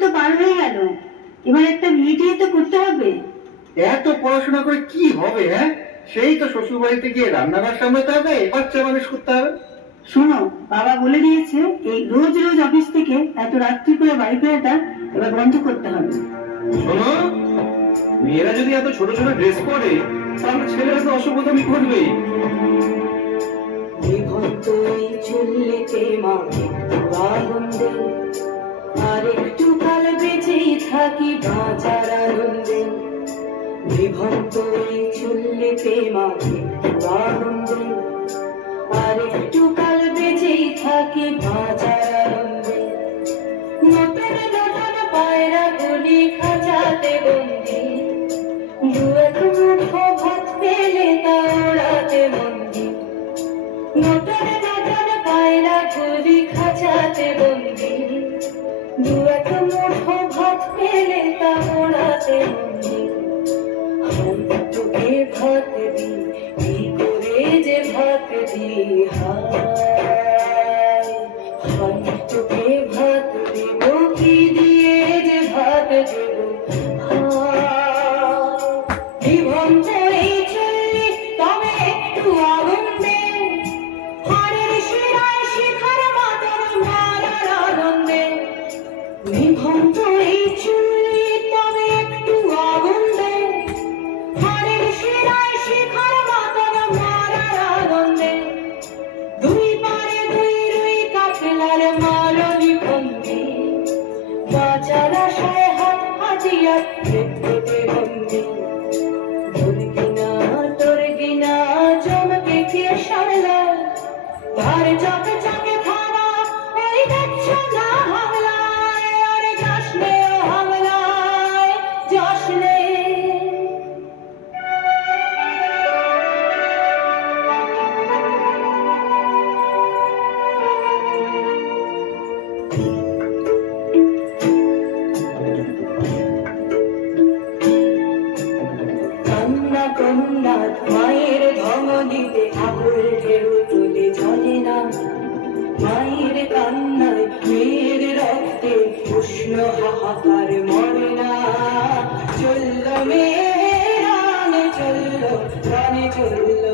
তো পার হয়ে গেল, এবার একটা বিয়ে তো করতে হবে। এত পড়াশোনা করে কি হবে? হ্যাঁ, সেই তো শ্বশুর বাড়িতে গিয়ে রান্নাঘর সামলাতে হবে, বাচ্চা মানুষ করতে হবে। শোনো, বাবা বলে দিয়েছে এই রোজ রোজ অফিস থেকে এত রাত্রি করে বাড়ি ফেরাটা এবার বন্ধ করতে হবে। শোনো, মেয়েরা যদি এত ছোট ছোট ড্রেস পরে তাহলে ছেলেরা তো অসভ্যতামি করবেই। আনন্দে আর একটু কাল বেঁচেই থাকি বাঁচার আনন্দে। বিভক্ত এই চুল্লিতে মাঝে আনন্দে আর একটু কাল বেঁচেই থাকি বাঁচার আনন্দে। নতুন নতুন পায়রা গুলি খাঁচাতে বন্দি, দু এক মুঠো ভাত পেলে তা ওড়াতে মন্দি। নতুন নতুন পায়রা গুলি খাঁচাতে বন্দি, দু এক মুঠো ভাত পেলে তা ওড়াতে মন্দি। তোকে ভাত দি, কি করে যে ভাত দি, হায় তোকে ভাত দেব, কি দিয়ে যে ভাত দেব, বিভক্ত এই চুল্লি তবে একটু আগুন দে, হাড়ের শিরায় শিখার মাথার মারার আনন্দে। বিভক্ত এই চুল্লি তবে একটু আগুন দে, হাড়ের শিরায় শিখার মাথার মারার আনন্দে। দুই পারে দুই রুই কাতলার মারণি বন্দি, বাঁচার আশায় হাত হাজিয়ার মৃত্যুতে বন্দি। তোর গিনা চমকে কে সারলায়, তার চকে চকে খাওয়া ওই দেখছ না হামলায়, আরে যাসনে ও হামলায় যাসনে। কান্না কন্যা মায়ের ধমনীতে আকুল ঢেউ তুলে চলে না, মায়ের কান্নায় মেয়ের রক্তে উষ্ণ হাহাকার মরে না। চলল মেয়ের রানে চলল, রানে চলল,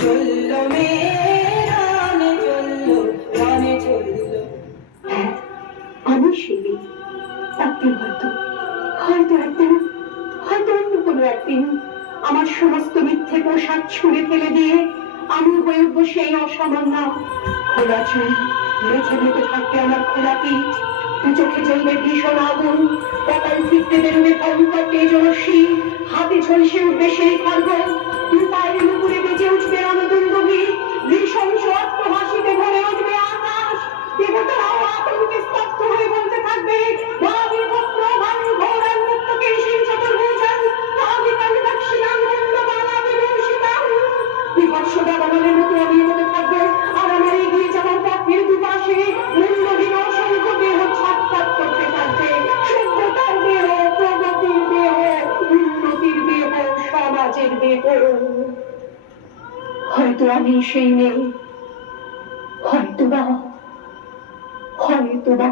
চলল মেয়ের রানে চলল, রানে চলল। আমি শিবি একদিন হয়তো, একদিন হয়তো অন্য কোনো একদিন আমার সমস্ত মিথ্যে পোশাক ছুঁড়ে ফেলে দিয়ে আমি হয়ে উঠবো সেই অসামান্য খোলা চুল, মেঝে মেঝে থাকবে আমার খোলা পিঠ, দু চোখে জ্বলবে ভীষণ আগুন, কপাল ফিরতে বেরোবে ভয়ঙ্কর তেজরশ্মি, হাতে ঝলসে উঠবে সেই খর্গ, দু পায়ের নুপুরে বেজে উঠবে রণদুন্দুভি, নৃশংস অট্টহাসিতে ভরে উঠবে আকাশ। দেবতারাও আতঙ্কে স্তব্ধ হয়ে বলতে থাকবে, মহাবীরভদ্র ভানু ঘোরান মুক্ত কেশিন চতুর্ভুজান মহাবিকাল দক্ষিণাং মুন্ডমালা বিভূষিতাং। বিভৎস দাবানলের মতো আমি এগোতে থাকবে, আর আমার এগিয়ে যাওয়ার পথের দুপাশে মূল্যহীন অসংখ্য দেহ ছটফট করতে থাকবে। সভ্যতার দেহ, প্রগতির দেহ, উন্নতির দেহ, সমাজের দেহ। হয়তো আমি সেই নেই, হয়তোবা হয়তোবা